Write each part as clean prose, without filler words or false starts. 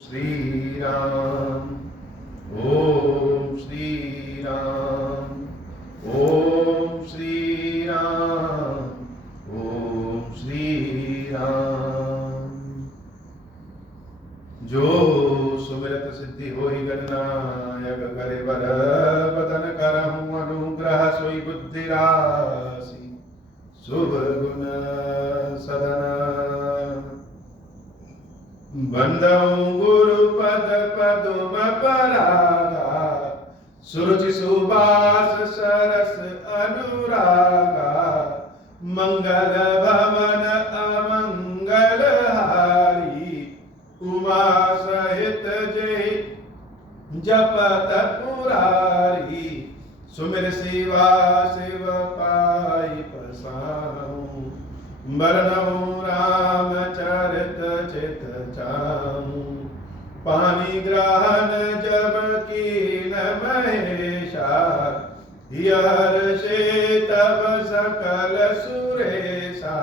श्री राम। ओम श्री राम। ओम श्री राम। ओम श्री राम। जो सुमिरत सिद्धि होई गणनायक करे बर बदन करहूँ अनुग्रह सोई बुद्धि राशि शुभ गुण सदन बंदऊ गुरु पद पदुम परागा सुरुचि सुबास सरस अनुरागा मंगल भवन अमंगल हारी उमा सहित जय जपत पुरारी सुमिर शिवा शिव पाई पसाऊं बरनऊ राम चरित चित चाऊं पानी ग्रहण जब कीन महेशा हर्षे तब सकल सुरेशा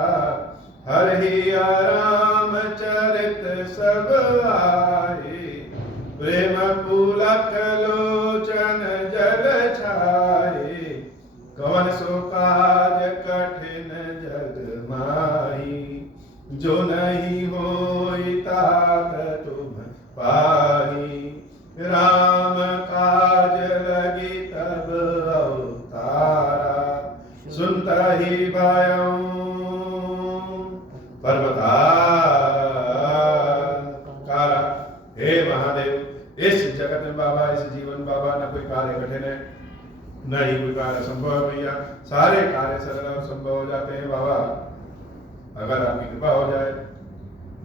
हरि राम चरित सब आए प्रेम पुलक लोचन जल छाए कवन सो काज कठिन जग माही जो नहीं होई तात तुम पाही राम काज लगी तब अवतारा सुनता ही भयं पर्वताकारा। हे महादेव, इस जगत में बाबा, इस जीवन बाबा न कोई कार्य कठिन है न ही कोई कार्य संभव है भैया। सारे कार्य सरल और संभव हो जाते हैं बाबा, अगर आपकी कृपा हो जाए।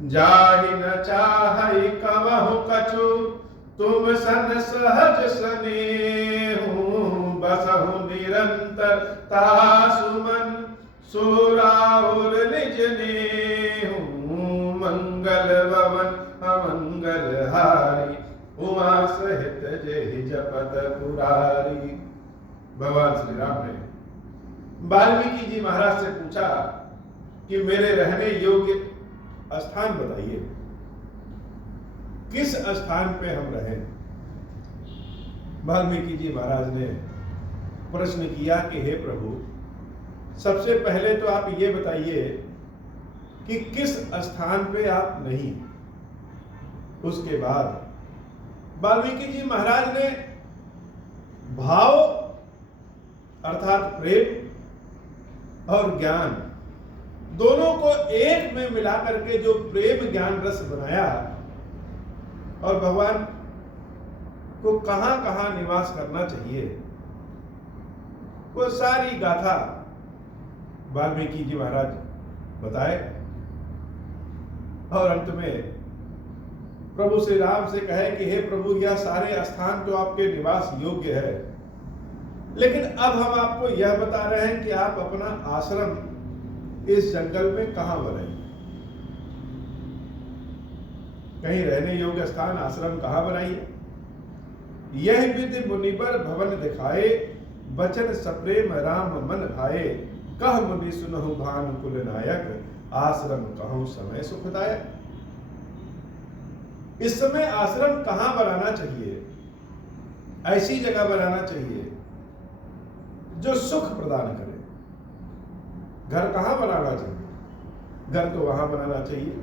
जाहि न चाहि कवहु कछु तुम सन सहज स्नेहु बसहु निरंतर तासुमन सोराउर निज नेहु मंगल भवन अमंगल हारी उमा सहित जय जपत पुरारी। भगवान श्री राम ने वाल्मीकि जी महाराज से पूछा कि मेरे रहने योग्य स्थान बताइए, किस स्थान पे हम रहें। वाल्मीकि जी महाराज ने प्रश्न किया कि हे प्रभु, सबसे पहले तो आप ये बताइए कि किस स्थान पे आप नहीं। उसके बाद वाल्मीकि जी महाराज ने भाव अर्थात प्रेम और ज्ञान दोनों को एक में मिलाकर के जो प्रेम ज्ञान रस बनाया और भगवान को कहां कहां निवास करना चाहिए, वो सारी गाथा वाल्मीकि जी महाराज बताए। और अंत में प्रभु श्री राम से कहे कि हे प्रभु, यह सारे स्थान तो आपके निवास योग्य है, लेकिन अब हम आपको यह बता रहे हैं कि आप अपना आश्रम इस जंगल में कहां बनाए। कहीं रहने योग्य स्थान आश्रम कहां बनाइए। यह विधि मुनिबर भवन दिखाए बचन सप्रेम राम मन भाए कह मुनि सुनहु भानुकुल नायक आश्रम कहूं समय सुखदायक। इस समय आश्रम कहां बनाना चाहिए। ऐसी जगह बनाना चाहिए जो सुख प्रदान करे। घर कहां बनाना चाहिए। घर तो वहां बनाना चाहिए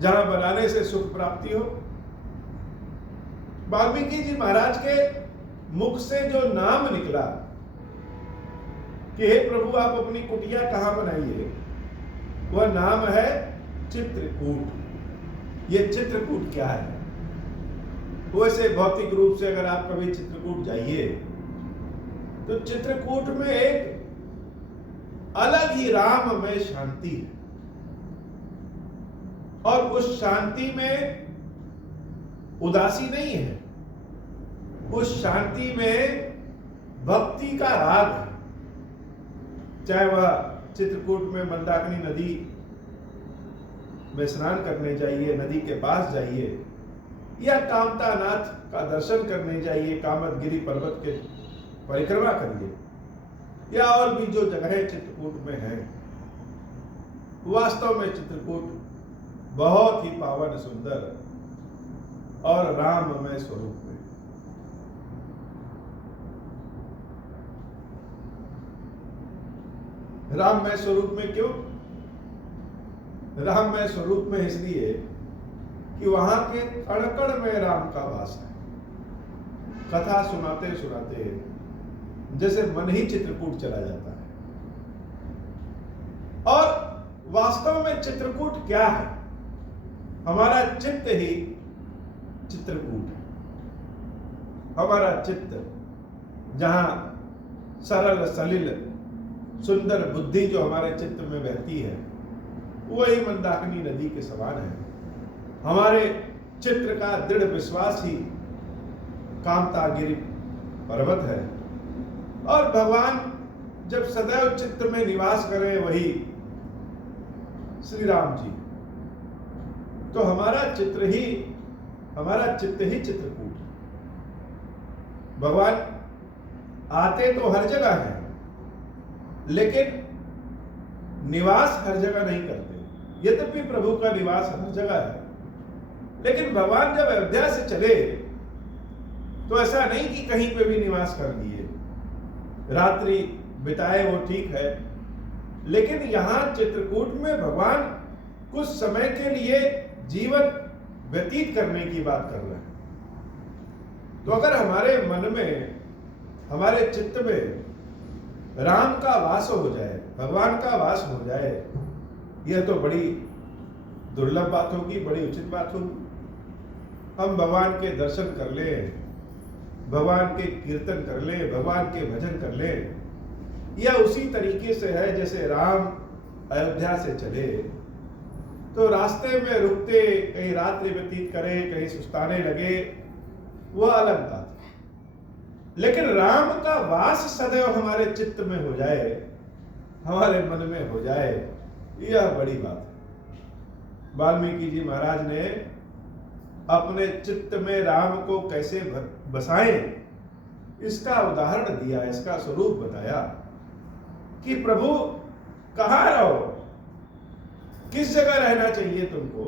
जहां बनाने से सुख प्राप्ति हो। वाल्मीकि जी महाराज के मुख से जो नाम निकला कि हे प्रभु, आप अपनी कुटिया कहां बनाइए, वह नाम है चित्रकूट। यह चित्रकूट क्या है। वैसे भौतिक रूप से अगर आप कभी चित्रकूट जाइए तो चित्रकूट में एक अलग ही राममय शांति है, और उस शांति में उदासी नहीं है। उस शांति में भक्ति का राग है। चाहे वह चित्रकूट में मंदाकिनी नदी में स्नान करने जाइए, नदी के पास जाइए, या कामतानाथ का दर्शन करने जाइए, कामतगिरी पर्वत के परिक्रमा करिए, या और भी जो जगह चित्रकूट में है। वास्तव में चित्रकूट बहुत ही पावन सुंदर और राममय स्वरूप में। राममय स्वरूप में क्यों? राममय स्वरूप में इसलिए कि वहां के कण कण में राम का वास है। कथा सुनाते सुनाते जैसे मन ही चित्रकूट चला जाता है। और वास्तव में चित्रकूट क्या है? हमारा चित्त ही चित्रकूट है। हमारा चित्त जहां सरल सलिल सुंदर बुद्धि जो हमारे चित्त में बहती है, वही मंदाकिनी नदी के समान है। हमारे चित्र का दृढ़ विश्वास ही कांतागिरि पर्वत है। और भगवान जब सदैव चित्त में निवास करें, वही श्री राम जी, तो हमारा चित्त ही चित्रकूट है। भगवान आते तो हर जगह है, लेकिन निवास हर जगह नहीं करते। यद्यपि प्रभु का निवास हर जगह है, लेकिन भगवान जब अयोध्या से चले तो ऐसा नहीं कि कहीं पे भी निवास कर लिए, रात्रि बिताए, वो ठीक है। लेकिन यहां चित्रकूट में भगवान कुछ समय के लिए जीवन व्यतीत करने की बात कर रहे हैं। तो अगर हमारे मन में, हमारे चित्त में राम का वास हो जाए, भगवान का वास हो जाए, यह तो बड़ी दुर्लभ बात होगी, बड़ी उचित बात होगी। हम भगवान के दर्शन कर लें, भगवान के कीर्तन कर लें, भगवान के भजन कर लें। यह उसी तरीके से है जैसे राम अयोध्या से चले तो रास्ते में रुकते, कहीं रात्रि व्यतीत करें, कहीं सुस्ताने लगे, वह अलग बात है। लेकिन राम का वास सदैव हमारे चित्त में हो जाए, हमारे मन में हो जाए, यह बड़ी बात है। वाल्मीकि जी महाराज ने अपने चित्त में राम को कैसे बसाएं, इसका उदाहरण दिया, इसका स्वरूप बताया कि प्रभु कहाँ रहो, किस जगह रहना चाहिए तुमको।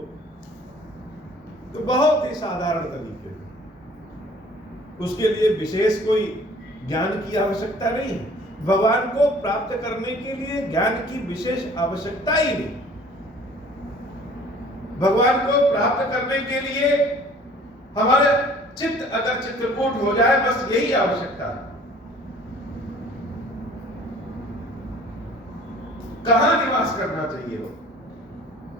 तो बहुत ही साधारण तरीके से, उसके लिए विशेष कोई ज्ञान की आवश्यकता नहीं है। भगवान को प्राप्त करने के लिए ज्ञान की विशेष आवश्यकता ही नहीं। भगवान को प्राप्त करने के लिए हमारे चित्त अगर चित्रकूट हो जाए, बस यही आवश्यकता है। कहां निवास करना चाहिए हो,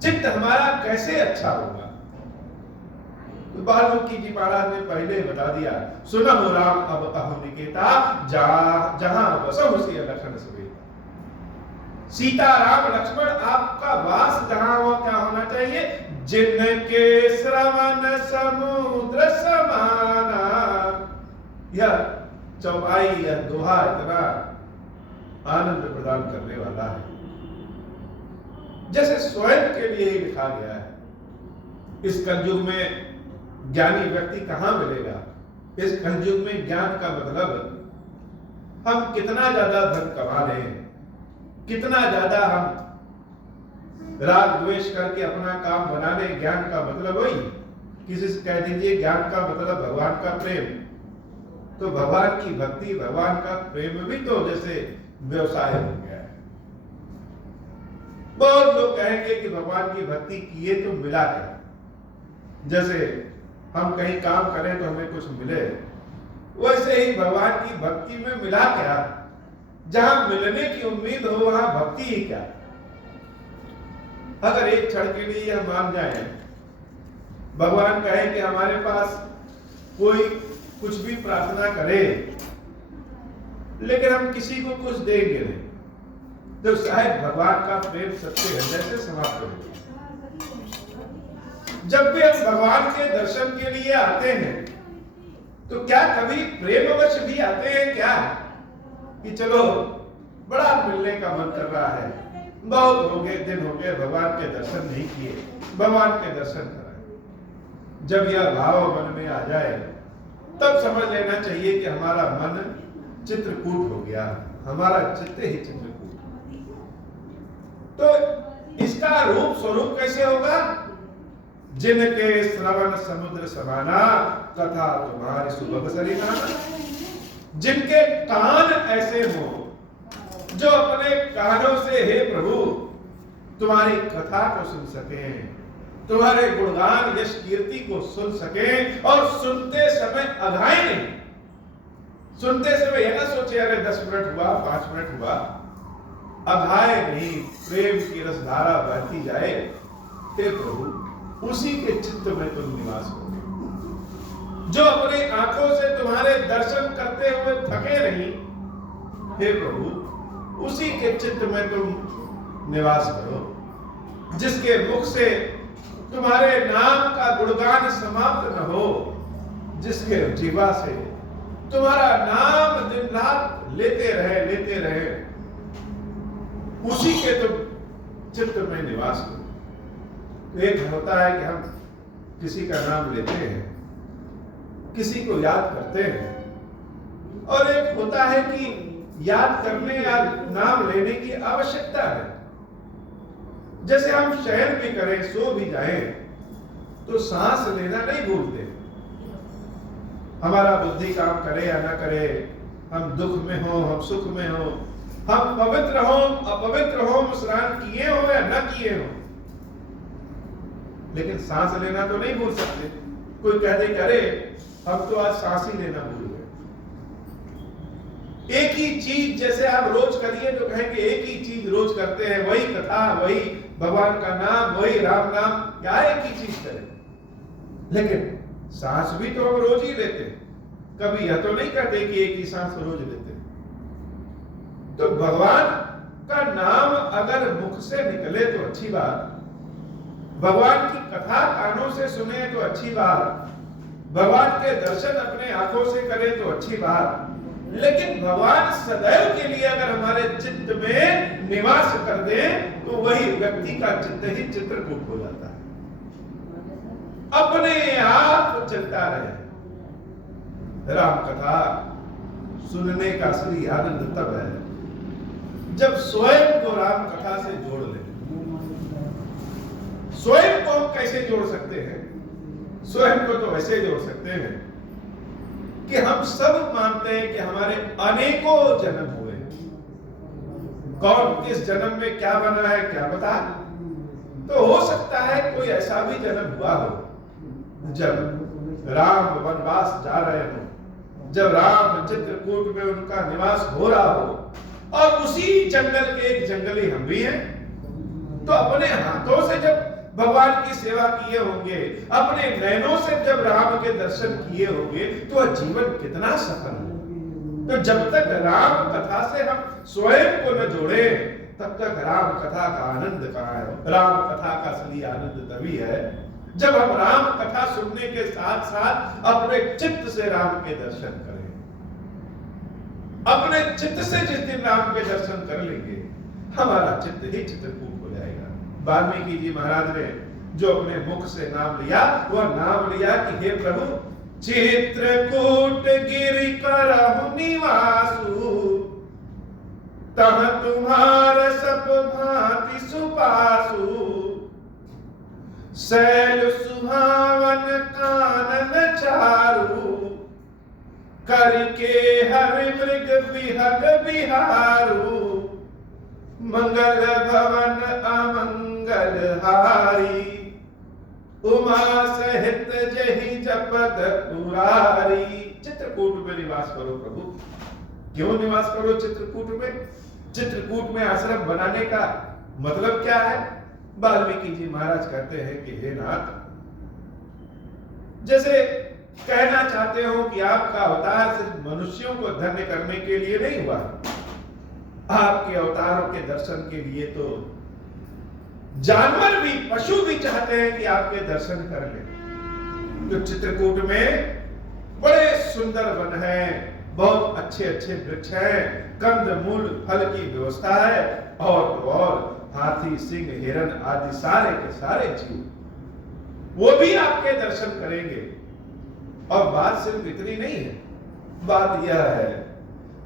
चित्त हमारा कैसे अच्छा होगा। तो वाल्मीकि जी महाराज ने पहले बता दिया, सुनहु राम अब अहु निकेता, जहां बसहु सिय लखन सवेता। सीता राम लक्ष्मण आपका वास जहां हो, क्या होना चाहिए? जिनके श्रवण समुद्र समाना। यह चौपाई, यह दोहा इतना आनंद प्रदान करने वाला है, जैसे स्वयं के लिए ही लिखा गया है। इस कलयुग में ज्ञानी व्यक्ति कहां मिलेगा? इस कलयुग में ज्ञान का मतलब हम कितना ज्यादा धन कमा लें, कितना ज्यादा हम राग द्वेष करके अपना काम बना ले, ज्ञान का मतलब वही। किसी से कह दीजिए ज्ञान का मतलब भगवान का प्रेम, तो भगवान की भक्ति, भगवान का प्रेम भी तो जैसे व्यवसाय हो गया है। बहुत लोग कहेंगे कि भगवान की भक्ति किए तो मिला क्या? जैसे हम कहीं काम करें तो हमें कुछ मिले, वैसे ही भगवान की भक्ति में मिला क्या? जहां मिलने की उम्मीद हो, वहां भक्ति ही क्या? अगर एक क्षण के लिए हम मान जाए, भगवान कहे कि हमारे पास कोई कुछ भी प्रार्थना करे, लेकिन हम किसी को कुछ देंगे नहीं, तो शायद भगवान का प्रेम सच्चे हृदय से समाप्त हो जाए। जब भी हम भगवान के दर्शन के लिए आते हैं, तो क्या कभी प्रेमवश भी आते हैं क्या? कि चलो बड़ा मिलने का मन कर रहा है, बहुत हो गए दिन हो गए भगवान के दर्शन नहीं किए, भगवान के दर्शन कराए। जब यह भाव मन में आ जाए, तब समझ लेना चाहिए कि हमारा मन चित्रकूट हो गया, हमारा चित्त ही चित्रकूट। तो इसका रूप स्वरूप कैसे होगा? जिनके श्रवण समुद्र समाना, कथा तुम्हारी सुबह सरिता। जिनके कान ऐसे हो, जो अपने कानों से हे प्रभु तुम्हारी कथा को सुन सके, तुम्हारे गुणगान यश कीर्ति को सुन सके, और सुनते समय अघाए नहीं। सुनते समय यह ना सोचे अरे 10 मिनट हुआ, 5 मिनट हुआ, अघाए नहीं, प्रेम की रसधारा बहती जाए। हे प्रभु उसी के चित्त में तुम निवास करो, जो अपने आंखों से तुम्हारे दर्शन करते हुए थके नहीं। हे प्रभु उसी के चित्त में तुम निवास करो, जिसके मुख से तुम्हारे नाम का गुणगान समाप्त न हो, जिसके जीवा से तुम्हारा नाम दिन रात लेते रहे, उसी के तुम चित्त में निवास करो। एक होता है कि हम किसी का नाम लेते हैं, किसी को याद करते हैं, और एक होता है कि याद करने या नाम लेने की आवश्यकता है। जैसे हम शयन भी करें, सो भी जाएं, तो सांस लेना नहीं भूलते। हमारा बुद्धि काम करे या ना करे, हम दुख में हो, हम सुख में हो, हम पवित्र हो, अपवित्र हो, स्नान किए हो या न किए हो, लेकिन सांस लेना तो नहीं भूल सकते। कोई कह दे कि अरे हम तो आज सांस ही लेना भूल गए। एक ही चीज जैसे आप रोज करिए तो कहेंगे एक ही चीज रोज करते हैं, वही कथा, वही भगवान का नाम, वही राम नाम, क्या एक ही चीज करें। लेकिन सांस भी तो हम रोज ही लेते हैं, कभी यह तो नहीं कहते कि एक ही सांस रोज लेते। तो भगवान का नाम अगर मुख से निकले तो अच्छी बात, भगवान की कथा कानों से सुने तो अच्छी बात, भगवान के दर्शन अपने आंखों से करें तो अच्छी बात, लेकिन भगवान सदैव के लिए अगर हमारे चित्त में निवास कर दे तो वही व्यक्ति का चित्त ही चित्रकूट हो जाता है, अपने आप चलता रहे। राम कथा सुनने का असली आनंद तब है जब स्वयं को राम कथा से जोड़ ले। स्वयं को हम कैसे जोड़ सकते हैं? स्वयं को तो ऐसे जोड़ सकते हैं कि हम सब मानते हैं कि हमारे अनेकों जन्म हुए, कौन किस जन्म में क्या बना है क्या पता। तो हो सकता है कोई ऐसा भी जन्म हुआ हो जब राम वनवास जा रहे हो, जब राम चित्रकूट में उनका निवास हो रहा हो, और उसी जंगल के एक जंगली हम भी हैं। तो अपने हाथों से जब भगवान की सेवा किए होंगे, अपने नयनों से जब राम के दर्शन किए होंगे, तो जीवन कितना सफल है। तो जब तक राम कथा से हम स्वयं को न जोड़े तब तक राम कथा का आनंद कहाँ है? राम कथा का असली आनंद तभी है जब हम राम कथा सुनने के साथ साथ अपने चित्त से राम के दर्शन करें। अपने चित्त से जिस दिन राम के दर्शन कर लेंगे, हमारा चित्त ही चित्रकूट हो जाएगा। वाल्मीकि जी महाराज ने जो अपने मुख से नाम लिया, वह नाम लिया कि हे प्रभु चित्रकूट गिरि करहु निवासु, तह तुम्हार सब भांति सुपासु, शैल सुहावन कानन चारु, करके हरि मृग विहग बिहारू, मंगल भवन अमंगल हारी, उमा सहित जहि जपत पुरारी। चित्रकूट में निवास करो प्रभु। क्यों निवास करो चित्रकूट में? चित्रकूट में आश्रम बनाने का मतलब क्या है? वाल्मीकि जी महाराज कहते हैं कि हे नाथ, जैसे कहना चाहते हो कि आपका अवतार सिर्फ मनुष्यों को धन्य करने के लिए नहीं हुआ, आपके अवतारों के दर्शन के लिए तो जानवर भी, पशु भी चाहते हैं कि आपके दर्शन कर लें। तो चित्रकूट में बड़े सुंदर वन है, बहुत अच्छे अच्छे वृक्ष हैं, कंद मूल फल की व्यवस्था है, और हाथी सिंह हिरण आदि सारे के सारे जीव वो भी आपके दर्शन करेंगे। और बात सिर्फ इतनी नहीं है, बात यह है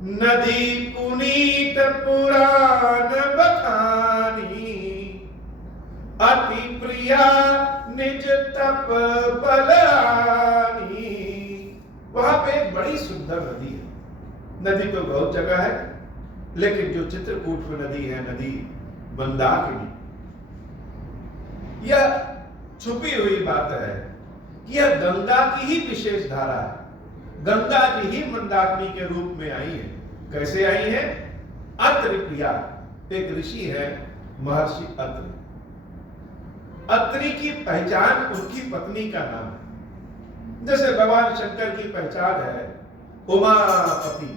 नदी पुनीत पुराण बखानी, अति प्रिया निज तप बलानी। वहां पे एक बड़ी सुंदर नदी है। नदी तो बहुत जगह है, लेकिन जो चित्रकूट में नदी है, नदी मंदाकिनी, यह छुपी हुई बात है कि यह गंगा की ही विशेष धारा है। गंगा जी ही मंदाकिनी के रूप में आई है। कैसे आई है? अत्रि प्रिया, एक ऋषि है महर्षि अत्रि। अत्रि की पहचान उनकी पत्नी का नाम है। जैसे भगवान शंकर की पहचान है उमापति,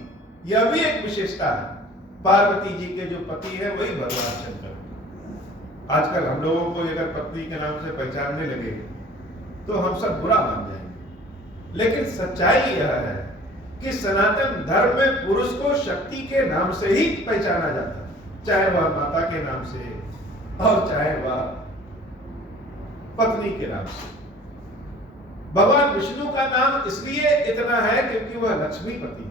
यह भी एक विशेषता है। पार्वती जी के जो पति है वही भगवान शंकर। आजकल हम लोगों को अगर पत्नी के नाम से पहचानने लगे तो हम सब बुरा मान जाएंगे, लेकिन सच्चाई यह है कि सनातन धर्म में पुरुष को शक्ति के नाम से ही पहचाना जाता है, चाहे वह माता के नाम से और चाहे वह पत्नी के नाम से। भगवान विष्णु का नाम इसलिए इतना है क्योंकि वह लक्ष्मीपति।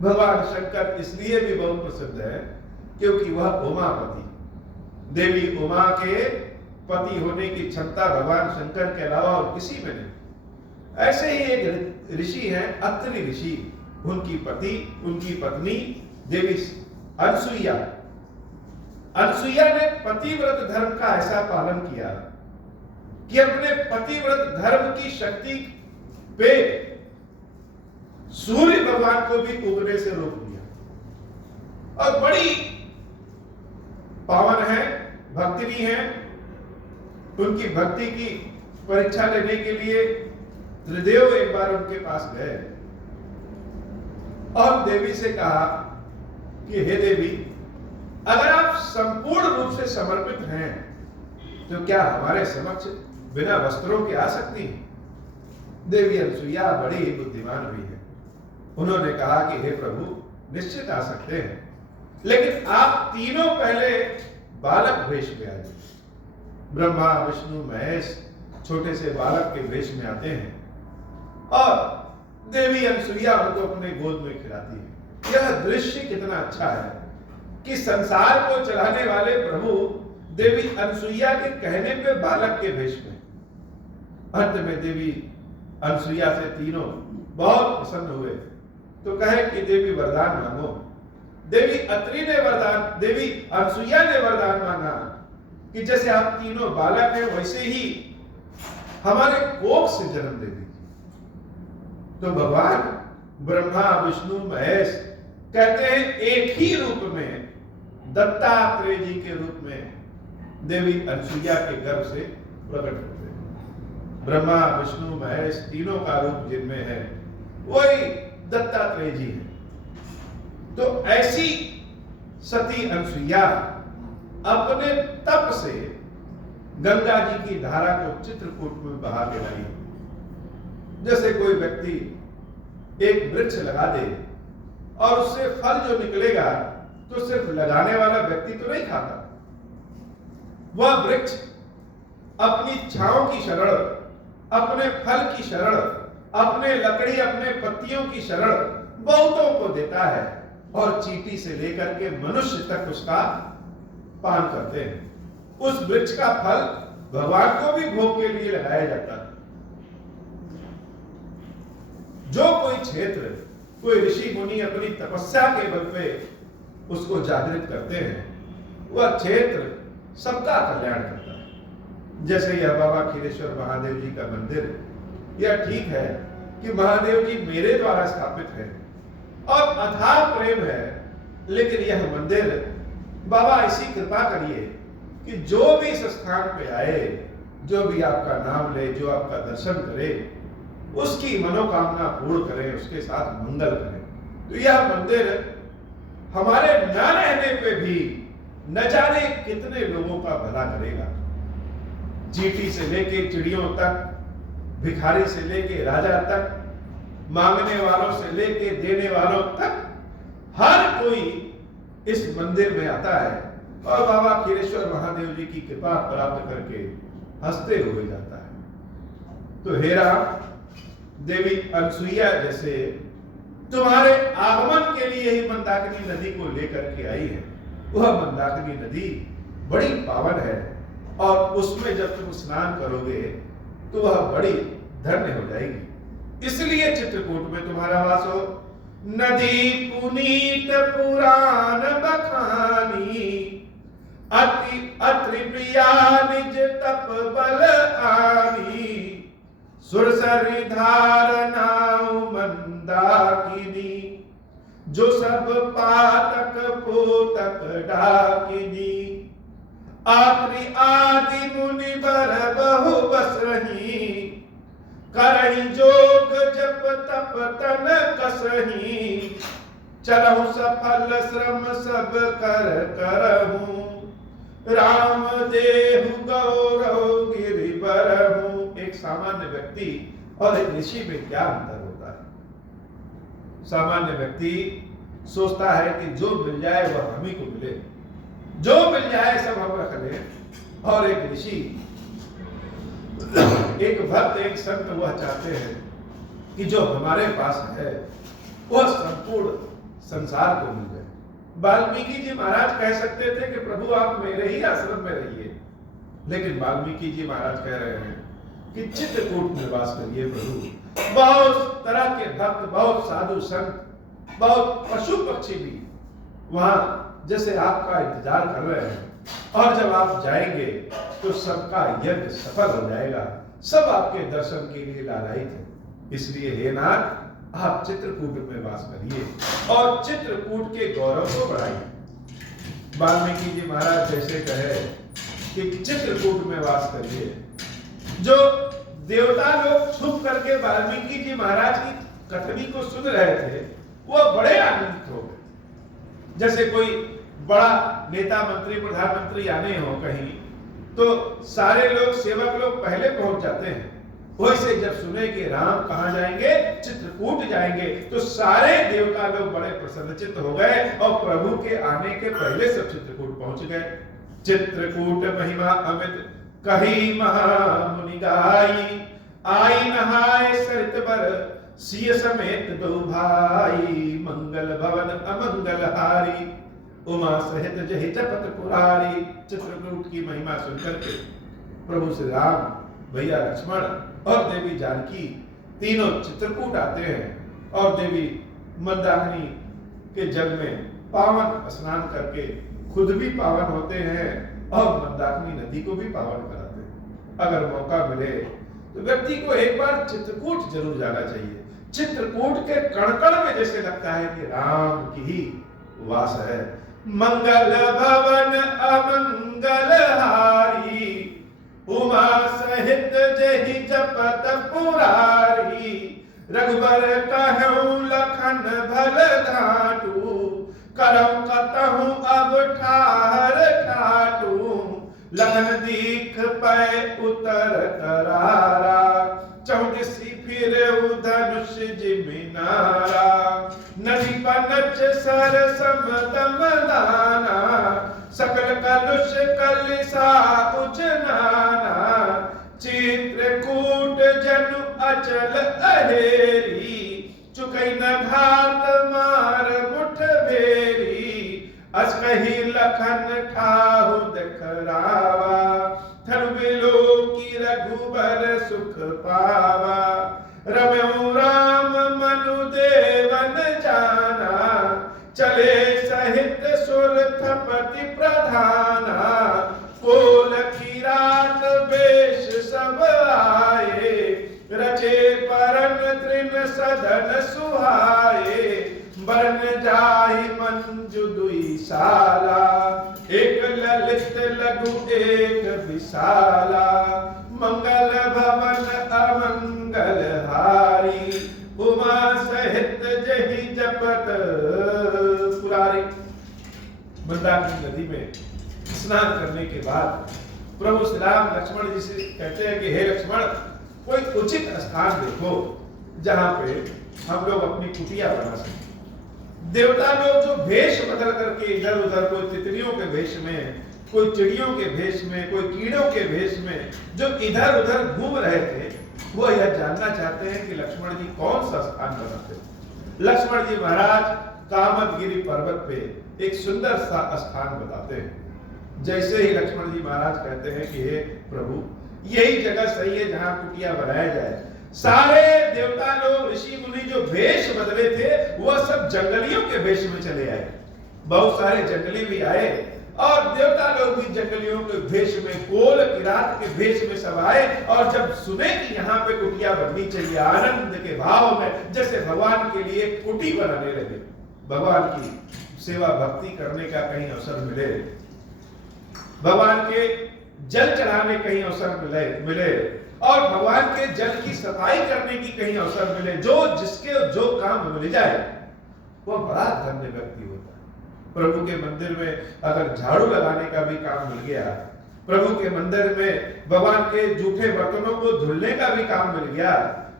भगवान शंकर इसलिए भी बहुत प्रसिद्ध है क्योंकि वह उमापति। देवी उमा के पति होने की क्षमता भगवान शंकर के अलावा और किसी में नहीं। ऐसे ही एक ऋषि हैं अत्रि ऋषि, उनकी पति, उनकी पत्नी देवी अनसुईया। अनसुईया ने पतिव्रत धर्म का ऐसा पालन किया कि अपने पतिव्रत धर्म की शक्ति पे सूर्य भगवान को भी उगने से रोक दिया। और बड़ी पावन है, भक्तिनी है। उनकी भक्ति की परीक्षा लेने के लिए त्रिदेव एक बार उनके पास गए और देवी से कहा कि हे देवी, अगर आप संपूर्ण रूप से समर्पित हैं तो क्या हमारे समक्ष बिना वस्त्रों के आ सकती हैं? देवी अनसुईया बड़ी ही बुद्धिमान हुई है। उन्होंने कहा कि हे प्रभु, निश्चित आ सकते हैं, लेकिन आप तीनों पहले बालक वेश में आए। ब्रह्मा विष्णु महेश छोटे से बालक के वेश में आते हैं और देवी अनसुईया उनको अपने गोद में खिलाती है। यह दृश्य कितना अच्छा है कि संसार को चलाने वाले प्रभु देवी अनसुईया के कहने पे बालक के वेश में। अंत में देवी अनसुईया से तीनों बहुत प्रसन्न हुए तो कहे कि देवी वरदान मांगो। देवी अत्रि ने वरदान, देवी अनसुईया ने वरदान मांगा कि जैसे आप तीनों बालक हैं वैसे ही हमारे कोख से जन्म दे दीजिए। तो भगवान ब्रह्मा विष्णु महेश कहते हैं एक ही रूप में, दत्तात्रेय जी के रूप में देवी अनसुईया के गर्भ से प्रकट होते हैं। ब्रह्मा विष्णु महेश तीनों का रूप जिनमें है वही दत्तात्रेय जी है। तो ऐसी सती अनसुईया अपने तप से गंगा जी की धारा को चित्रकूट में बहा के लाई। जैसे कोई व्यक्ति एक वृक्ष लगा दे और उससे फल जो निकलेगा तो सिर्फ लगाने वाला व्यक्ति तो नहीं खाता, वह वृक्ष अपनी छांव की शरण, अपने फल की शरण, अपने लकड़ी, अपने पत्तियों की शरण बहुतों को देता है और चींटी से लेकर के मनुष्य तक उसका पान करते हैं। उस वृक्ष का फल भगवान को भी भोग के लिए लगाया जाता है। जो कोई क्षेत्र, कोई ऋषि मुनि अपनी तपस्या के बल पे उसको जागृत करते हैं, वह क्षेत्र सबका कल्याण करता है। जैसे यह बाबा खीरेश्वर महादेव जी का मंदिर, यह ठीक है कि महादेव जी मेरे द्वारा स्थापित है और अथाह प्रेम है, लेकिन यह मंदिर बाबा ऐसी कृपा करिए कि जो भी इस स्थान पे आए, जो भी आपका नाम ले, जो आपका दर्शन करे, उसकी मनोकामना पूर्ण करें, उसके साथ मंगल करें। तो यह मंदिर हमारे न रहने पे भी न जाने कितने लोगों का भला करेगा। चींटी से लेके चिड़ियों तक, भिखारी से लेके राजा तक, मांगने वालों से लेके देने वालों तक, हर कोई इस मंदिर में आता है और बाबा खीरेश्वर महादेव जी की कृपा प्राप्त करके हंसते हुए जाता है। तो हे राम, देवी अनसुईया जैसे तुम्हारे आगमन के लिए ही मंदाकिनी नदी को लेकर के आई है। वह मंदाकिनी नदी बड़ी पावन है, और उसमें जब तुम स्नान करोगे तो वह बड़ी धन्य हो जाएगी। इसलिए चित्रकूट में तुम्हारा वास हो। नदी पुनीत पुराण बखानी, अति अत्रि प्रिया निज तप बल आनी, सुरसरि धारनाउ मंदाकिनी, जो सब पातक पोतक डाकिनी, आत्रि आदि मुनि बर बहु बसही, करहि जोग जप तप तन कसही, चलहु सफल श्रम सब कर करहूं, राम देहु गौरव गिरि बरहूं। एक सामान्य व्यक्ति और एक ऋषि में क्या अंतर होता है? सामान्य व्यक्ति सोचता है कि जो मिल जाए वह हम ही को मिले, जो मिल जाए सब हम रख ले। और एक ऋषि, एक भक्त, एक संत वह चाहते हैं कि जो हमारे पास है वह संपूर्ण संसार को मिल जाए। वाल्मीकि जी महाराज कह सकते थे कि प्रभु आप मेरे ही आश्रम में रहिए, लेकिन वाल्मीकि जी महाराज कह रहे हैं कि चित्रकूट में वास करिए प्रभु। बहुत तरह के भक्त, बहुत साधु संत, बहुत पशु पक्षी भी वहां जैसे आपका इंतजार कर रहे हैं, और जब आप जाएंगे तो सबका यज्ञ सफल हो जाएगा, सब आपके दर्शन के लिए लालायित है। इसलिए हे नाथ, आप चित्रकूट में वास करिए और चित्रकूट के गौरव को बढ़ाइए। वाल्मीकि जी महाराज जैसे कहे कि चित्रकूट में वास करिए, जो देवता लोग छुप करके वाल्मीकि जी महाराज की कथनी को सुन रहे थे वो बड़े आनंदित हो गए। जैसे कोई बड़ा नेता, मंत्री, प्रधानमंत्री आने हो कहीं, तो सारे लोग, सेवक लोग पहले पहुंच जाते हैं। वैसे जब सुने कि राम कहां जाएंगे, चित्रकूट जाएंगे, तो सारे देवता लोग बड़े प्रसन्नचित्त हो गए और प्रभु के आने के पहले सब चित्रकूट पहुंच गए। चित्रकूट महिमा अमित कही महामुनि गाई, आई नहाय सरित बर सिय समेत दो भाई, मंगल भवन अमंगल हारी, उमा सहित जहि जपत पुरारी। चित्रकूट की महिमा सुनकर के प्रभु श्री राम, भैया लक्ष्मण और देवी जानकी तीनों चित्रकूट आते हैं और देवी मंदाकिनी के जल में पावन स्नान करके खुद भी पावन होते हैं और मंदाकिनी नदी को भी पावन कराते हैं। अगर मौका मिले तो व्यक्ति को एक बार चित्रकूट जरूर जाना चाहिए। चित्रकूट के कण-कण में जैसे लगता है कि राम की ही वास है। मंगल भवन अमंगल हारी, उमा सहित जहि जपत पुरारी, रघुबर कहूं लखन भल घाटू, करम कतहूं अब ठाहर ठाटू, लगन दीख पै उतर करारा, चौदिसी फिर धनुष जिमिनारा, नदी पनच सर समदम दाना, सकल कलुष कलिसा उजनाना, चित्रकूट जनु अचल अहेरी, चुकई न घात मार मुठ भेरी, अस कही लखन ठाहु देखरावा, थर बिलो की रघुबर सुख पावा, रम्यो राम मनु देवन जाना, चले सहित सुर थपति प्रधाना, कोल की रात बेश सब आए, रचे परन तृण सदन सुहाए, बरन जाहि मंजु दुई साला, एक ललित लघु एक विशाला, मंगल भवन अमंगल हारी, उमा सहित जहि जपत पुरारी। मंदाकिनी नदी में स्नान करने के बाद प्रभु श्री राम लक्ष्मण जी से कहते हैं कि हे लक्ष्मण, कोई उचित स्थान देखो जहां पे हम लोग अपनी कुटिया बना सकें। देवता लोग जो भेष बदल करके इधर उधर, कोई तितलियों के भेष में, कोई चिड़ियों के भेष में, कोई कीड़ों के भेष में जो इधर उधर घूम रहे थे, वो यह जानना चाहते हैं कि लक्ष्मण जी कौन सा स्थान बनाते हैं। लक्ष्मण जी महाराज कामदगिरि पर्वत पे एक सुंदर सा स्थान बताते हैं। जैसे ही लक्ष्मण जी महाराज कहते हैं कि हे प्रभु, यही जगह सही है जहां कुटिया बनाया जाए। सारे देवता लोग, ऋषि मुनि जो वेश बदले थे, वह सब जंगलियों के वेश में चले आए। बहुत सारे जंगली भी आए और देवता लोग भी जंगलियों के वेश में, कोल किरात के वेश में सब आए। और जब सुने कि यहाँ पे कुटिया बननी चाहिए, आनंद के भाव में जैसे भगवान के लिए कुटी बनाने लगे। भगवान की सेवा भक्ति करने का कहीं अवसर मिले, भगवान के जल चढ़ाने कहीं अवसर मिले और भगवान के जल की सफाई करने की कहीं अवसर मिले, जिसके जो काम मिल जाए वो बड़ा धन्य व्यक्ति होता है। प्रभु के मंदिर में अगर झाड़ू लगाने का भी काम मिल गया, प्रभु के मंदिर में भगवान के जूठे बर्तनों को धुलने का भी काम मिल गया,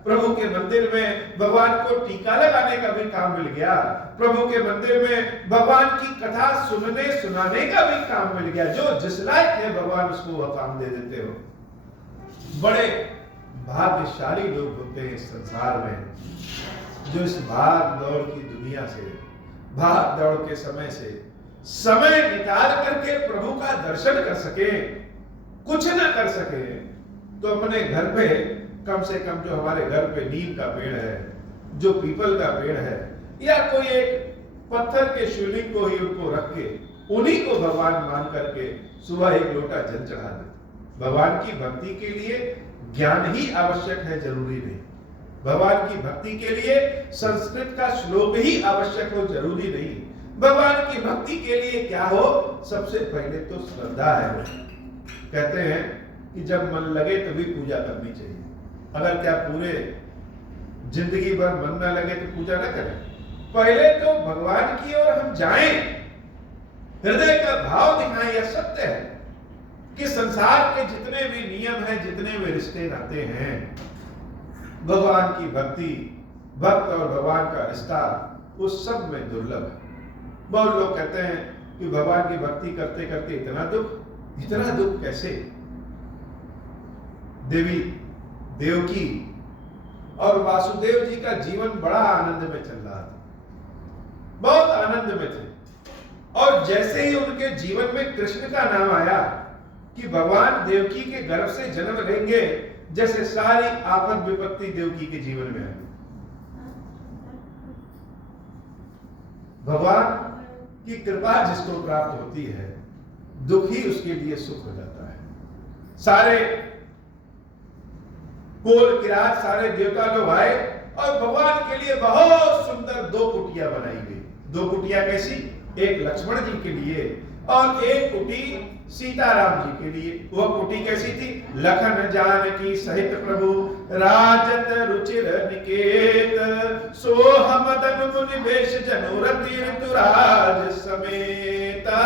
प्रभु के मंदिर में भगवान को टीका लगाने का भी काम मिल गया, प्रभु के मंदिर में भगवान की कथा सुनने सुनाने का भी काम मिल गया, जो जिस लायक है भगवान उसको वह काम दे देते हो। बड़े भाग्यशाली लोग होते हैं इस संसार में, जो इस भाग दौड़ की दुनिया से, भाग दौड़ के समय से समय निकाल करके प्रभु का दर्शन कर सके। कुछ ना कर सके तो अपने घर पे कम से कम जो हमारे घर पे नीम का पेड़ है, जो पीपल का पेड़ है, या कोई एक पत्थर के शिवलिंग को ही उनको रख के उन्हीं को भगवान मान करके सुबह एक लोटा जल चढ़ा दे। भगवान की भक्ति के लिए ज्ञान ही आवश्यक है, जरूरी नहीं। भगवान की भक्ति के लिए संस्कृत का श्लोक ही आवश्यक हो, जरूरी नहीं। भगवान की भक्ति के लिए क्या हो, सबसे पहले तो श्रद्धा है। कहते हैं कि जब मन लगे तभी पूजा करनी चाहिए। अगर क्या पूरे जिंदगी भर मन न लगे तो पूजा न करें। पहले तो भगवान की ओर हम जाएं, हृदय का भाव दिखाएं। यह सत्य है कि संसार के जितने भी नियम हैं, जितने भी रिश्ते नाते हैं, भगवान की भक्ति, भक्त और भगवान का रिश्ता उस सब में दुर्लभ है। बहुत लोग कहते हैं कि भगवान की भक्ति करते करते इतना दुख कैसे। देवी देवकी और वासुदेव जी का जीवन बड़ा आनंद में चल रहा था, बहुत आनंद में थे। और जैसे ही उनके जीवन में कृष्ण का नाम आया कि भगवान देवकी के गर्भ से जन्म लेंगे, जैसे सारी आफत विपत्ति देवकी के जीवन में आई। भगवान की कृपा जिसको प्राप्त होती है, दुख ही उसके लिए सुख हो जाता है। सारे कोल किरात, सारे देवता लोग आए और भगवान के लिए बहुत सुंदर 2 कुटिया बनाई गई। 2 कुटिया कैसी? एक लक्ष्मण जी के लिए और एक कुटी सीताराम जी के लिए। वह कुटी कैसी थी? लखन जानकी सहित प्रभु राजत रुचिर निकेत, सोह मदन मुनि भेष जनुरति ऋतुराज समेता,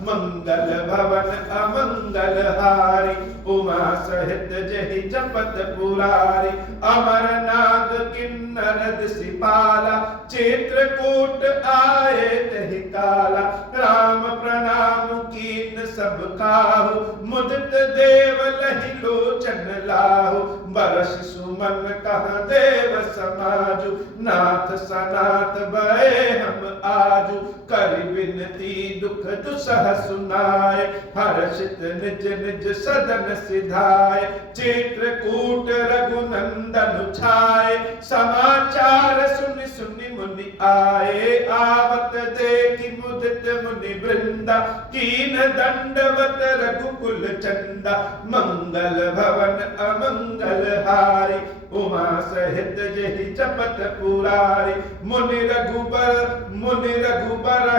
मंगल भवन अमंगल हारी, उमा सहित जहि जपत पुरारी, अमर नाग किन्नर सिपाला, चित्रकूट आए तहि काला, राम प्रणाम कीन सब काहू, मुदित देव लहि लोचन लाहू, बरस सुमन कह देव समाजु, नाथ सनाथ भय हम आजू, कर विनती दुख दुसह सुनाए, हर्षित निज निज सदन सिधाए, चित्रकूट रघुनंदन छाए, समाचार सुनि सुनि मुनि आए, आवत देखि मुदित मुनि वृंदा, कीन दंडवत रघुकुल चंदा, मंगल भवन अमंगल हारी, उमा सहित जहि जपत पुरारी, मुनि रघुबर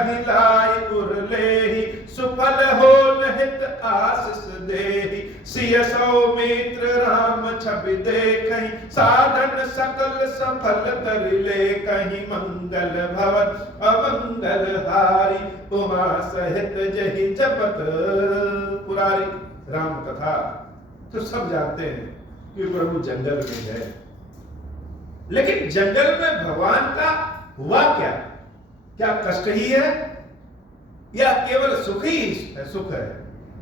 हिलाय उरलेहि, सुफल हो हित आशीष देहि, सिय सौमित्र राम छवि देखहि, साधन सकल सफल कर ले कहीं, मंगल भवन अमंगल हारी, उमा सहित जहि जपत पुरारी। राम कथा तो सब जानते हैं कि प्रभु जंगल में गए, लेकिन जंगल में भगवान का हुआ क्या? क्या कष्ट ही है या केवल सुख ही है? सुख है।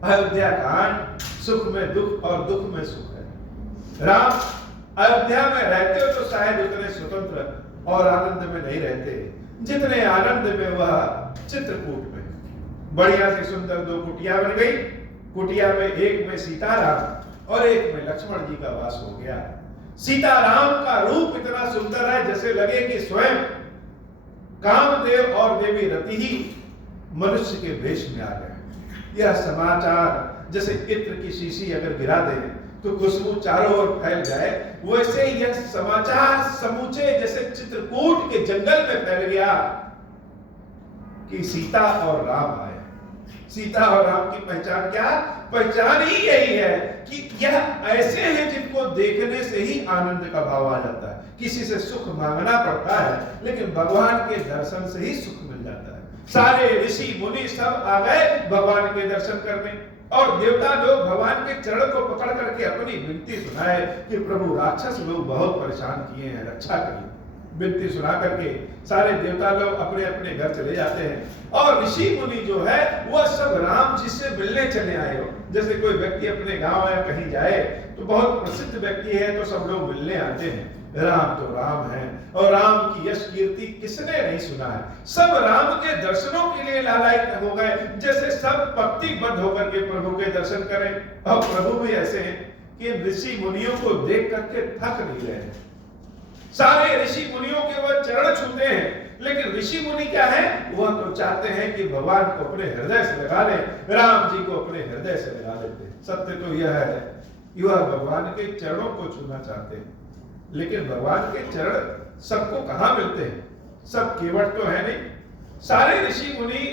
अयोध्या कांड, सुख में दुख और दुख में सुख है। राम अयोध्या में रहते हो तो शायद उतने स्वतंत्र और आनंद में नहीं रहते जितने आनंद में वह चित्रकूट में। बढ़िया से सुंदर दो कुटिया बन गई। कुटिया में एक में सीताराम और एक में लक्ष्मण जी का वास हो गया। सीताराम का रूप इतना सुंदर है जैसे लगे कि स्वयं कामदेव और देवी रति ही मनुष्य के वेश में आ गए। यह समाचार जैसे इत्र की शीशी अगर गिरा दे तो खुशबू चारों ओर फैल जाए, वैसे यह समाचार समूचे जैसे चित्रकूट के जंगल में फैल गया कि सीता और राम आए। सीता और राम की पहचान क्या? पहचान ही यही है कि यह ऐसे हैं जिनको देखने से ही आनंद का भाव आ जाता है। किसी से सुख मांगना पड़ता है लेकिन भगवान के दर्शन से ही सुख मिल जाता है। सारे ऋषि मुनि सब आ गए भगवान के दर्शन करने, और देवता लोग भगवान के चरण को पकड़ करके अपनी विनती सुनाए कि प्रभु राक्षस लोग बहुत परेशान किए हैं, रक्षा करिए। विनती सुना करके सारे देवता लोग अपने अपने घर चले जाते हैं और ऋषि मुनि जो है वह सब राम जी से मिलने चले आए हो। जैसे कोई व्यक्ति अपने गांव या कहीं जाए तो बहुत प्रसिद्ध व्यक्ति है तो सब लोग मिलने आते हैं। राम तो राम है और राम की यश कीर्ति किसने नहीं सुना है। सब राम के दर्शनों के लिए लालायित हो गए, जैसे सब पंक्तिबद्ध होकर के प्रभु के दर्शन करें। और प्रभु भी ऐसे हैं कि ऋषि मुनियों को देख करके थक नहीं रहे। सारे ऋषि मुनियों के वह चरण छूते हैं, लेकिन ऋषि मुनि क्या है, वह तो चाहते हैं कि भगवान को अपने हृदय से लगा ले, राम जी को अपने हृदय से लगा लेते हैं। सत्य तो यह है कि वह भगवान के चरणों को छूना चाहते हैं, लेकिन भगवान के चरण सबको कहां मिलते हैं? सब केवट तो है नहीं। सारे ऋषि मुनि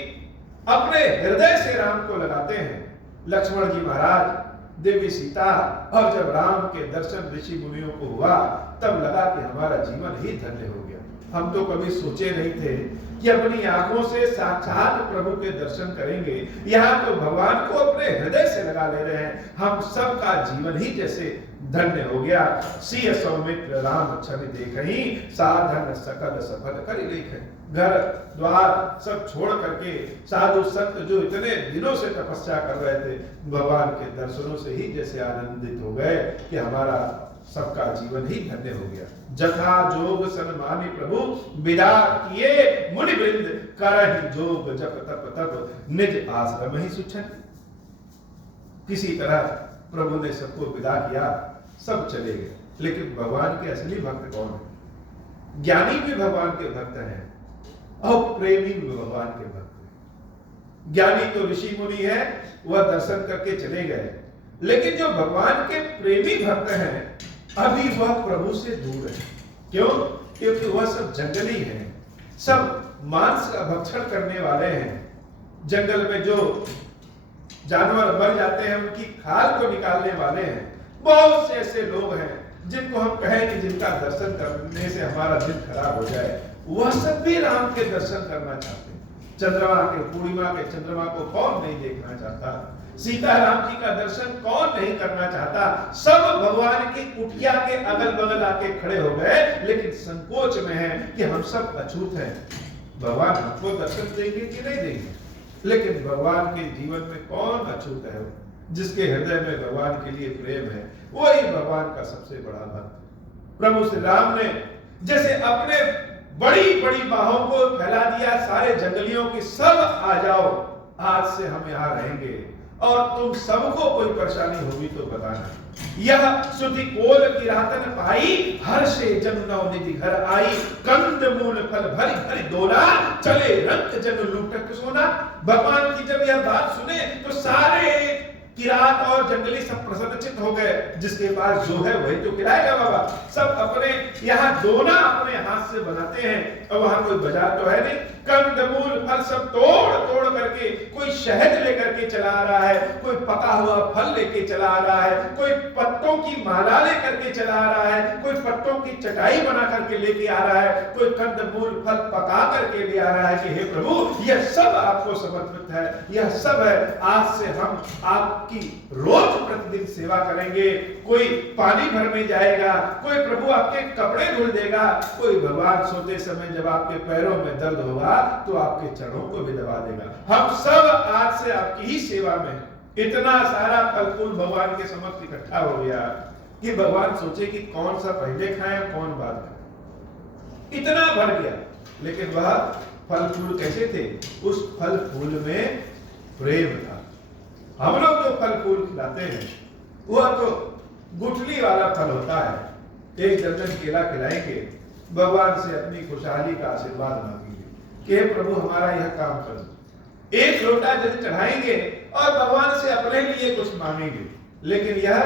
अपने हृदय से राम को लगाते हैं। लक्ष्मण जी महाराज, देवी सीता, और जब राम के दर्शन ऋषि मुनियों को हुआ तब लगा कि हमारा जीवन ही धन्य हो गया। हम तो कभी सोचे नहीं थे कि अपनी आंखों से साक्षात प्रभु के दर्शन करेंगे। यहाँ तो भगवान को अपने हृदय से लगा ले रहे हैं। हम सब का जीवन ही जैसे धन्य हो गया। सिय सौमित्र राम छवि देखहि, साधन सकल सफल करि लेखहि। घर द्वार सब छोड़ करके साधु संत जो इतने दिनों से तपस्या कर रहे थे, भगवान के दर्शनों से ही जैसे आनंदित हो गए कि हमारा सबका जीवन ही धन्य हो गया। जथा जोग सन्मानी प्रभु, विदा किए मुनि वृंद, करहि जोग जप तप तप, निज आश्रम ही सुचन। किसी तरह प्रभु ने सबको विदा किया, सब चले गए। लेकिन भगवान के असली भक्त कौन है? ज्ञानी भी भगवान के भक्त हैं और प्रेमी भी भगवान के भक्त हैं। ज्ञानी तो ऋषि मुनि है, वह दर्शन करके चले गए, लेकिन जो भगवान के प्रेमी भक्त हैं अभी वह प्रभु से दूर है। क्यों? क्योंकि वह सब जंगली हैं, सब मांस का भक्षण करने वाले हैं। जंगल में जो जानवर मर जाते हैं उनकी खाल को निकालने वाले हैं। बहुत से ऐसे लोग हैं जिनको हम कहें कि जिनका दर्शन करने से हमारा दिल खराब हो जाए, वह सब भी राम के दर्शन करना चाहते हैं। चंद्रमा के, पूर्णिमा के चंद्रमा को कौन नहीं देखना चाहता? सीताराम जी का दर्शन कौन नहीं करना चाहता? सब भगवान की कुटिया के अगल बगल आके खड़े हो गए, लेकिन संकोच में है कि हम सब अछूत हैं। भगवान हमको दर्शन देंगे कि नहीं देंगे? लेकिन भगवान के जीवन में कौन अछूत है? जिसके हृदय में भगवान के लिए प्रेम है, वही भगवान का सबसे बड़ा भक्त। प्रभु श्री राम ने जैसे अपने बड़ी बड़ी बाहों को फैला दिया सारे जंगलियों की, सब आ जाओ, आज से हम यहाँ रहेंगे और तुम सबको कोई परेशानी होगी तो बताना। यह सुधि कोल की रातन पाई, हर से जन नव निधि घर आई। कंद मूल फल भरी भरी दोना, चले रंग जन लूटक सोना। भगवान की जब यह बात सुने तो सारे किरात और जंगली सब प्रसन्नचित हो गए। जिसके पास जो है वही तो खिलाएगा बाबा। सब अपने यहाँ दोना अपने हाथ से बनाते हैं और वहां कोई बाजार तो है नहीं। कंदमूल फल सब तोड़ तोड़ करके, कोई शहद लेकर के चला आ रहा है, कोई पका हुआ फल लेके चला आ रहा है, कोई पत्तों की माला लेकर के चला आ रहा है, कोई पत्तों की चटाई बना करके लेके आ रहा है, कोई कंदमूल फल पका करके ले आ रहा है कि हे प्रभु यह सब आपको समर्पित है, यह सब है, आज से हम आपकी रोज प्रतिदिन सेवा करेंगे। कोई पानी भरने जाएगा, कोई प्रभु आपके कपड़े धुल देगा, कोई भगवान सोते समय जब आपके पैरों में दर्द होगा तो आपके चरणों को भी दबा देगा। हम सब आज से आपकी ही सेवा में हैं। इतना सारा फल फूल भगवान के समक्ष इकट्ठा हो गया कि भगवान सोचे कि कौन सा पहले खाएं कौन बाद खाएं। इतना भर गया, लेकिन वह फल फूल कैसे थे? उस फल फूल में प्रेम था। हम लोग जो फल फूल खिलाते हैं वह तो गुठली वाला फल होता है। एक दर्जन केला खिलाएंगे, भगवान से अपनी खुशहाली का आशीर्वाद मांगेंगे कि हे प्रभु हमारा यह काम करो। एक लोटा जल चढ़ाएंगे और भगवान से अपने लिए कुछ मांगेंगे। लेकिन यह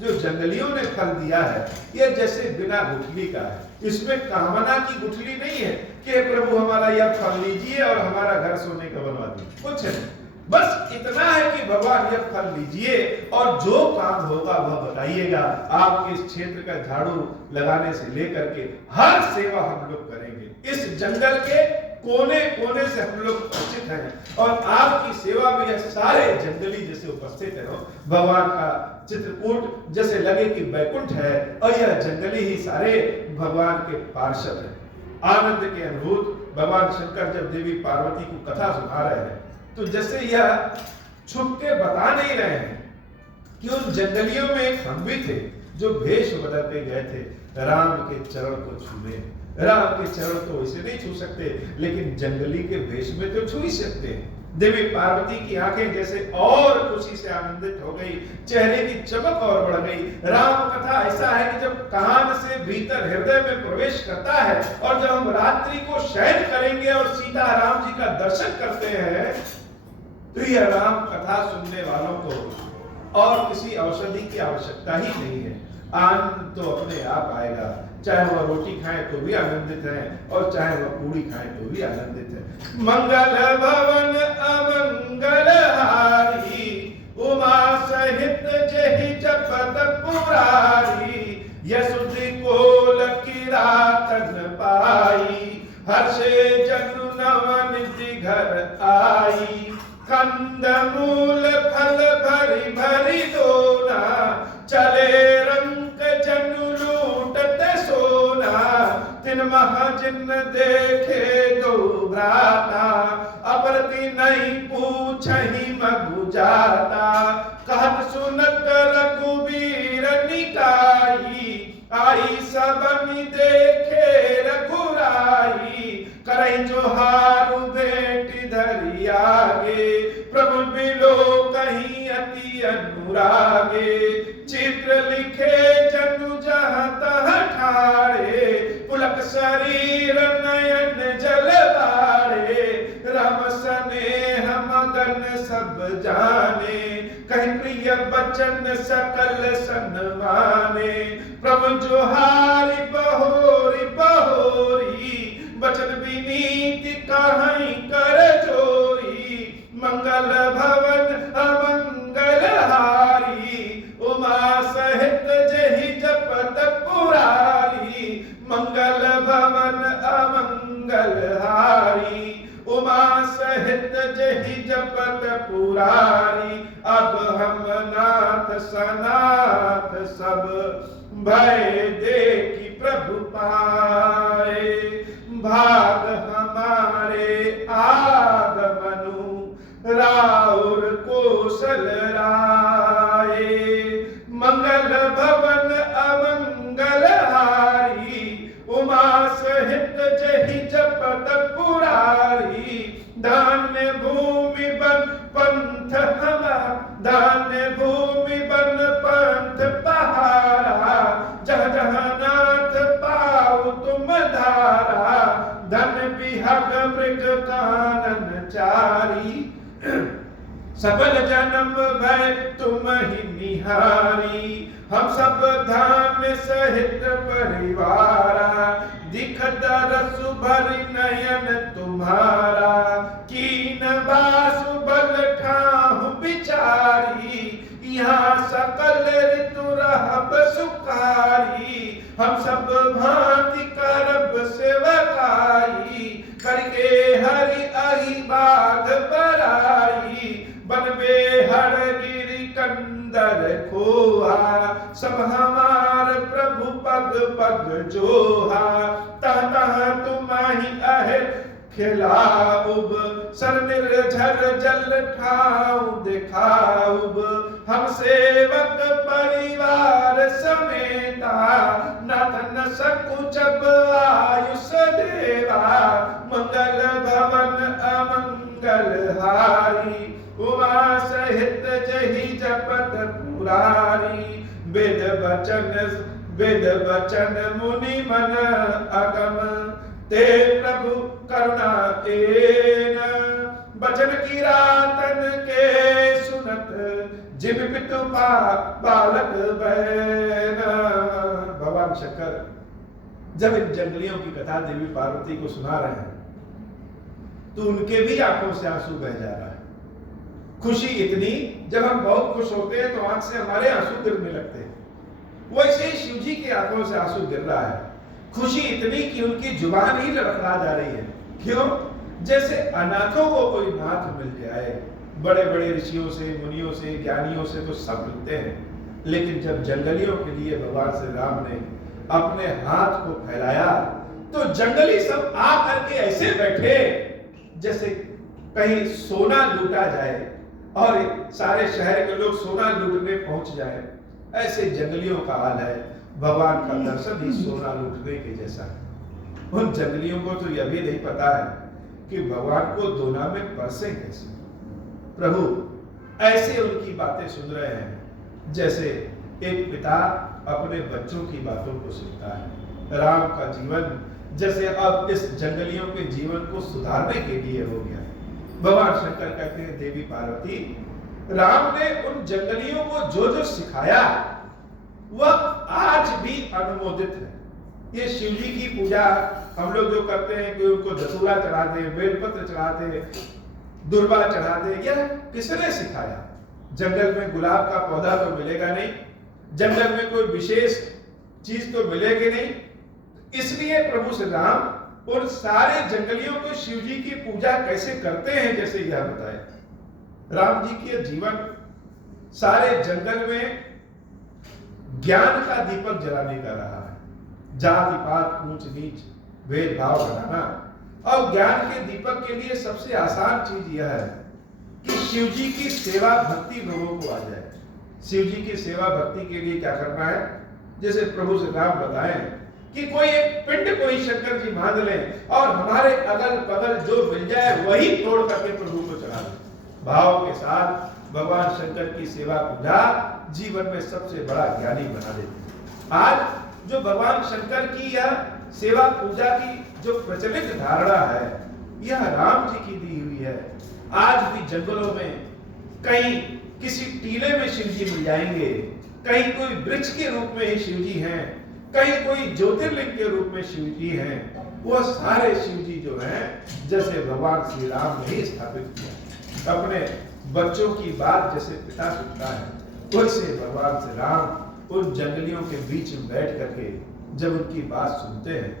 जो जंगलियों ने फल दिया है यह जैसे बिना गुठली का है। इसमें कामना की गुठली नहीं है कि प्रभु हमारा यह फल लीजिए और हमारा घर सोने का बनवा दीजिए, कुछ नहीं। बस इतना है कि भगवान यह फल लीजिए और जो काम होगा वह बताइएगा। आपके इस क्षेत्र का झाड़ू लगाने से लेकर के हर सेवा हम लोग करेंगे। इस जंगल के कोने कोने से हम लोग उपस्थित हैं और आपकी सेवा में यह सारे जंगली जैसे उपस्थित है। भगवान का चित्रकूट जैसे लगे कि बैकुंठ है और यह जंगली ही सारे भगवान के पार्षद हैं। आनंद के अनुभूत भगवान शंकर जब देवी पार्वती को कथा सुना रहे हैं तो जैसे यह छुप के बता नहीं रहे हैं कि उन जंगलियों में एक हम भी थे जो भेष बदल के गए थे राम के चरण को छूने। राम के चरण तो इसे नहीं छू सकते, लेकिन जंगली के भेष में तो छू ही सकते हैं। देवी पार्वती की आंखें जैसे और खुशी से आनंदित हो गई, चेहरे की चमक और बढ़ गई। राम कथा ऐसा है कि जब कान से भीतर हृदय में प्रवेश करता है और जब हम रात्रि को शयन करेंगे और सीता राम जी का दर्शन करते हैं तो यह राम कथा सुनने वालों को और किसी औषधि की आवश्यकता ही नहीं है। आनंद तो अपने आप आएगा। चाहे वह रोटी खाए तो भी आनंदित है और चाहे वह पूरी खाए तो भी आनंदित है। मंगल भवन अमंगल हारी, उमा सहित जहि जपत पुरारी। यशुधि कोल किरातन पाई, हर्षे जनु नवन घर आई। कंद मूल फल भरी भरी दोना, चले रंक जनु लूटते सोना। तिन महाजिन देखे दो भ्राता, अप्रति नहीं पूछहि मगु जाता। कहत सुनत रघुबीर निकाई, आई सबनि देखे रघुराई। करई जोहारु बेटी धरि आगे, प्रभु बिलो कहीं अति अनुरागे। चित्र लिखे जनु जहाँ तहाँ ठाड़े, पुलक शरीर नयन जल बारे। राम स्नेह मगन सब जाने, कहीं प्रिय बचन सकल सन्माने। प्रभु जोहारी बहोरी बहोरी, बचन विनीति कहीं कर जोरी। मंगल भवन अमंगल हारी, उमा सहित जहि जपत पुरारी। मंगल भवन अमंगल हारी, उमा सहित जहि जपत पुरारी। अब हम नाथ सनाथ सब भय देखी प्रभु पाए। भाग हमारे आगमनु, राउर कौशल राय। मंगल भवन अमंगल हारी, उमा सहित जहि जपत पुरारी। धान्य भूमि बन पंथ हमा, धान्य भूमि बन पंथ पहारा। जह जहाँ नाथ पाओ तुम धारा, धन बिहग मृग कानन चारी। सबल जन्म भय तुम ही निहारी, हम सब धान्य सहित परिवारा। दिखत रसु भरि नयन तुम्हारा, कीन बासु बल ठाहु बिचारी। यहाँ सकल ऋतु रहब सुखारी, हम सब भांति करब सेवकाई। करके हरि अहि बाग बराई, बनबे हर गिरि कंदर खोहा। सब हमार प्रभु पग पग जोहा, तह तह तुम्हारी अहिर खिलाऊब। सर निर्झर जल ठाऊ दिखाऊब, हम सेवक परिवार समेता। नाथ न सकुचब आयुष देवा, मंगल भवन अमंगल हारी। उमा ही जपत पुरारी, वेद बचन मुनि मन अगम, ते प्रभु करुणा एन, बचन की रातन के सुनत, जिम पितु बालक बैना। भगवान शंकर जब इन जंगलियों की कथा देवी पार्वती को सुना रहे हैं तो उनके भी आंखों से आंसू बह जा रहा है। खुशी इतनी, जब हम बहुत खुश होते हैं तो आंख से हमारे आंसू गिरने लगते हैं, वैसे ही शिव जी की आंखों से आंसू गिर रहा है। खुशी इतनी कि उनकी जुबान ही लड़खड़ा जा रही है। क्यों? जैसे अनाथों को कोई नाथ मिल जाए। बड़े बड़े ऋषियों से, मुनियों से, ज्ञानियों से तो सब मिलते हैं, लेकिन जब जंगलियों के लिए भगवान श्री राम ने अपने हाथ को फैलाया तो जंगली सब आ करके ऐसे बैठे जैसे कहीं सोना लूटा जाए और सारे शहर के लोग सोना लूटने पहुंच जाए। ऐसे जंगलियों का हाल है। भगवान का दर्शन ही सोना लूटने के जैसा है। उन जंगलियों को तो यह भी नहीं पता है कि भगवान को दोना में परसे कैसे। प्रभु ऐसे उनकी बातें सुन रहे हैं जैसे एक पिता अपने बच्चों की बातों को सुनता है। राम का जीवन जैसे अब इस जंगलियों के जीवन को सुधारने के लिए हो गया। भगवान शंकर कहते हैं, देवी पार्वती, राम ने उन जंगलियों को जो जो सिखाया वह आज भी अनुमोदित है। ये शिव जी की पूजा हम लोग जो करते हैं कि उनको धतूरा चढ़ा दे, बेलपत्र चढ़ा दे, दुर्वा चढ़ा दे, यह किसने सिखाया? जंगल में गुलाब का पौधा तो मिलेगा नहीं, जंगल में कोई विशेष चीज तो मिलेगी नहीं। इसलिए प्रभु श्री राम उन सारे जंगलियों को शिव जी की पूजा कैसे करते हैं जैसे यह बताया। राम जी के जीवन सारे जंगल में ज्ञान का दीपक जलाने का रहा है। जाति पात ऊंच नीच भेदभाव हटाना, और ज्ञान के दीपक के लिए सबसे आसान चीज यह है कि शिव जी की सेवा भक्ति लोगों को आ जाए। शिव जी की सेवा भक्ति के लिए क्या करना है? जैसे प्रभु श्री राम बताएं कि कोई एक पिंड कोई शंकर जी मान लें और हमारे अगल बगल जो मिल जाए वही तोड़ करके प्रभु को चढ़ा दें। भाव के साथ भगवान शंकर की सेवा पूजा जीवन में सबसे बड़ा ज्ञानी बना देते हैं। आज जो भगवान शंकर की यह सेवा पूजा की जो प्रचलित धारणा है, यह राम जी की दी हुई है। आज भी जंगलों में कहीं किसी टीले में शिव जी मिल जाएंगे, कहीं कोई वृक्ष के रूप में ही शिव जी हैं, कहीं कोई ज्योतिर्लिंग के रूप में शिव जी हैं। वो सारे शिव जी जो हैं जैसे भगवान श्री राम ने ही स्थापित किया। अपने बच्चों की बात जैसे पिता सुनता है, वैसे भगवान श्री राम उन जंगलियों के बीच में बैठ करके जब उनकी बात सुनते हैं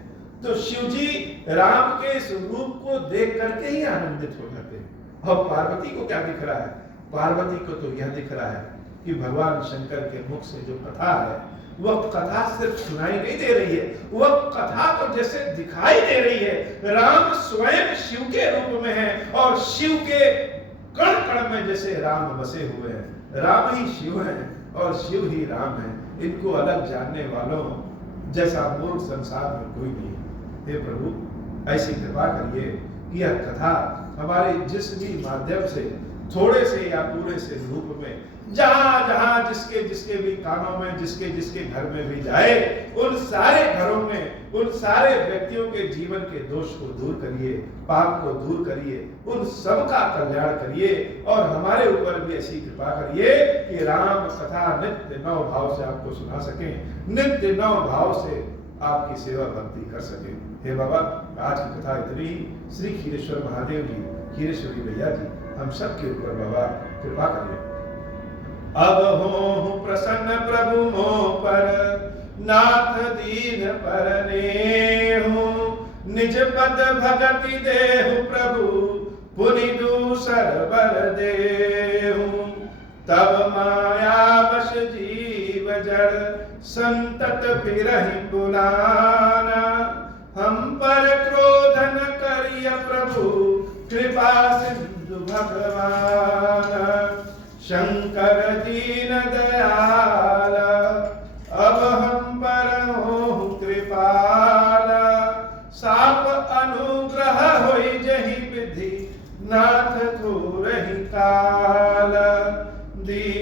तो शिव जी राम के इस रूप को देख करके ही आनंदित हो जाते हैं। और पार्वती को क्या दिख रहा है? पार्वती को तो यह दिख रहा है कि भगवान शंकर के मुख से जो कथा है वह कथा सिर्फ सुनाई नहीं दे रही है, वह कथा तो जैसे दिखाई दे रही है। राम स्वयं शिव के रूप में है और शिव के कण कण में जैसे राम बसे हुए हैं। राम ही शिव है और शिव ही राम है। इनको अलग जानने वालों जैसा मूर्ख संसार में कोई नहीं है। हे प्रभु, ऐसी कृपा करिए कि यह कथा हमारे जिस भी माध्यम से थोड़े से या पूरे से रूप में जहां जहां जिसके जिसके भी कानों में, जिसके जिसके घर में भी जाए, उन सारे घरों में, उन सारे व्यक्तियों के जीवन के दोष को दूर करिए, पाप को दूर करिए, उन सब का कल्याण करिए और हमारे ऊपर भी ऐसी कृपा करिए कि राम कथा नित्य नव भाव से आपको सुना सकें, नित्य नव भाव से आपकी सेवा भक्ति कर सके। हे बाबा, आज की कथा इतनी ही। श्री खीरेश्वर महादेव जी, खीरेश्वरी भैया जी, हम सब के ऊपर बाबा कृपा करिए। अब हो प्रसन्न प्रभु मोह पर, नाथ दीन पर नेहु, निज पद भगति देहु प्रभु, पुनि दूसर बर देहु। तब माया वश जीव जड़, संतत फिरहि बुलाना, हम पर क्रोध न करिय प्रभु, कृपा सिंधु भगवान। शंकर दीन दयाल, अब हम पर हो कृपाल, साप अनुग्रह होई जहि विधि, नाथ थोरहि काल। दीन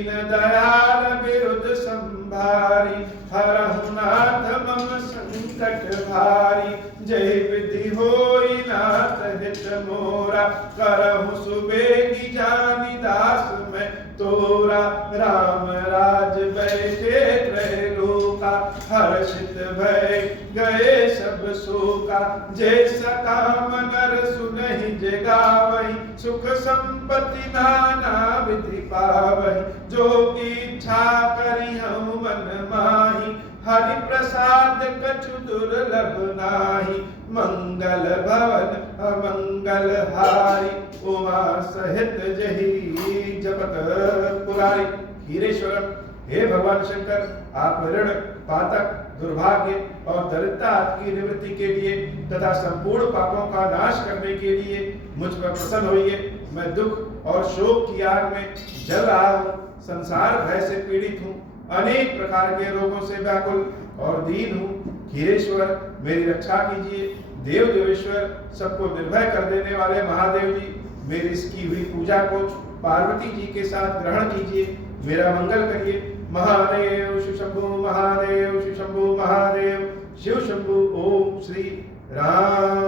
संकट भारी, जय विधि होई नाथ हित मोरा, करहु सुबेगी जानी दास मैं तोरा। राम राज बैठे त्रैलोका, हर्षित भय गए सब शोका। जैसा काम नर सुनहि जगावहि, सुख संपत्ति नाना विधि पावहि। जो इच्छा करी हूँ मन माही, हरि प्रसाद कछु दुर्लभ नाही। मंगल भवन अमंगल हारी, उमा सहित जही जपत पुरारी। खीरेश्वरम, हे भगवान शंकर, आप ऋण, पातक, दुर्भाग्य और दरिद्रता की निवृत्ति के लिए तथा संपूर्ण पापों का नाश करने के लिए मुझ पर प्रसन्न होइए। मैं दुख और शोक की आग में जल रहा हूँ, संसार भय से पीड़ित हूँ, अनेक प्रकार के रोगों से व्याकुल और दीन हूँ। खीरेश्वर, मेरी रक्षा कीजिए। देव देवेश्वर, सबको निर्भय कर देने वाले महादेव जी, मेरी इसकी हुई पूजा को पार्वती जी के साथ ग्रहण कीजिए, मेरा मंगल करिए। महादेव शिव शंभु, महादेव शिव शंभु, महादेव शिव शंभु। ओम श्री राम